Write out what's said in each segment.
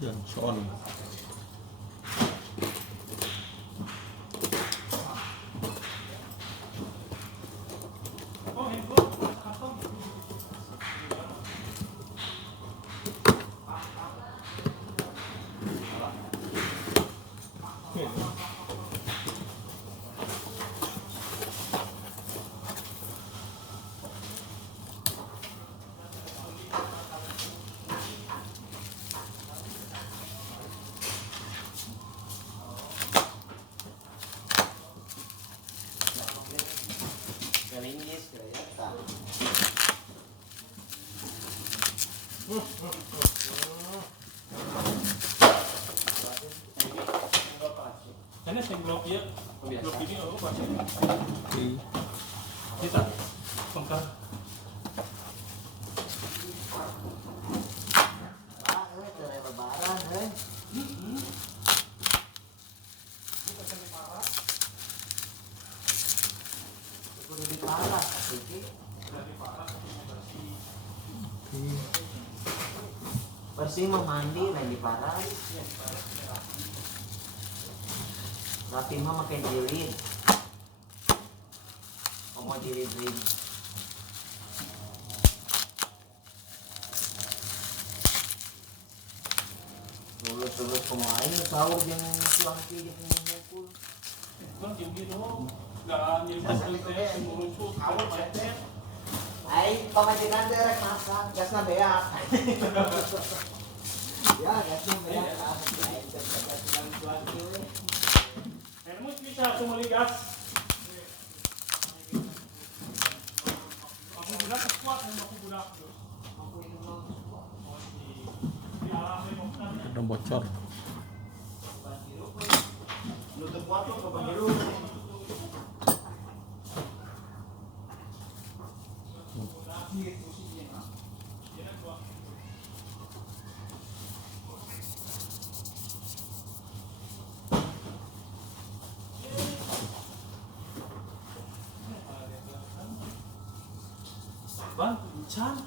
Johnson. Ini sing blok ya, blok ini apa sih? Kita bongkar. Bersih mau mandi lagi parah. Rapi mah pakai jilid. Mau jilid ring. Lulus pemain sahur yang pulang pilih pengumul. Kan tinggi dong. Enggak nyimpen teh ngurusu awal teh. Ai pamajikan teh rek masak, gasna beak. Ya, gasna beak. Kamu bisa cuma gas. Aku budak kuat dan aku budak. Ada bocor. Nutup waktu ke pengiru. Bang, Chan.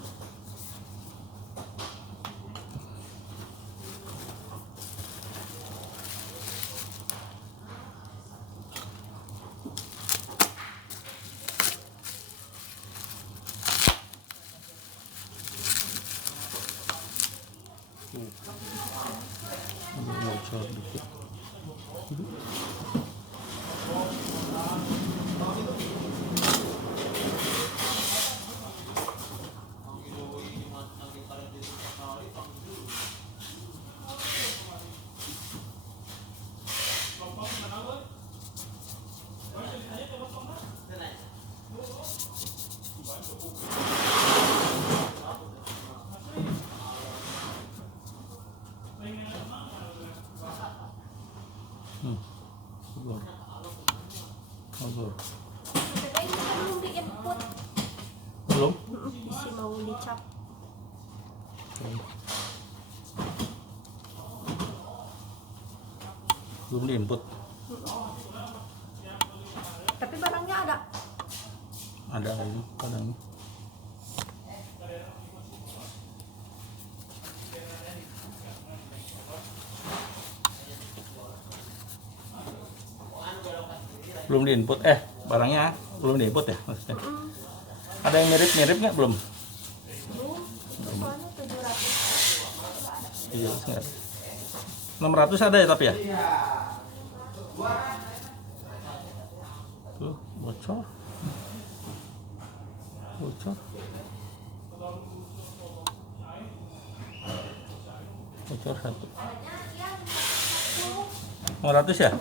Bocor dikit. Kabur. Belum diinput, Belum? masih mau dicap. Belum diinput. Tapi barangnya ada. Ada ini kadang. Belum diinput, barangnya belum diinput ya maksudnya. Ada yang mirip-mirip nggak belum? Belum. Soalnya 700. Iya, enggak. 600 ada ya tapi ya? Tuh, bocor. Bocor. Bocor 1. 500 ya?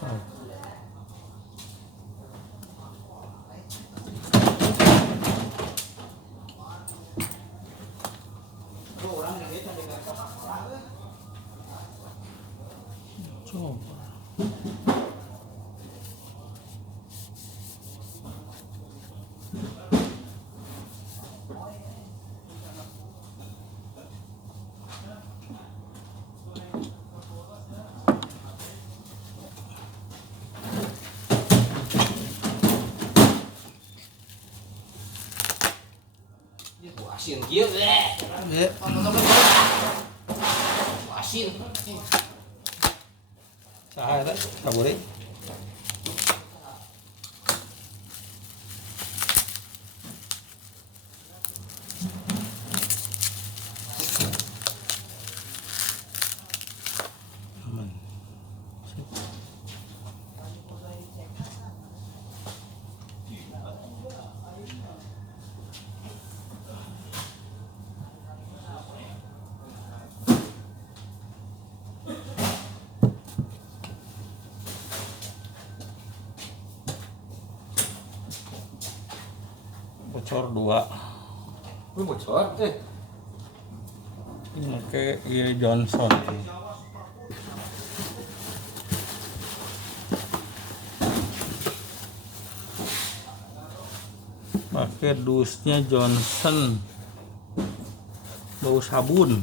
Coba. Coba. Asin kieu Ya. asin. Saha eta? Saburi. Aman. Sip. Bocor 2. Ini bocor. Ini pakai Johnson. Pakai dusnya Johnson. Bau sabun.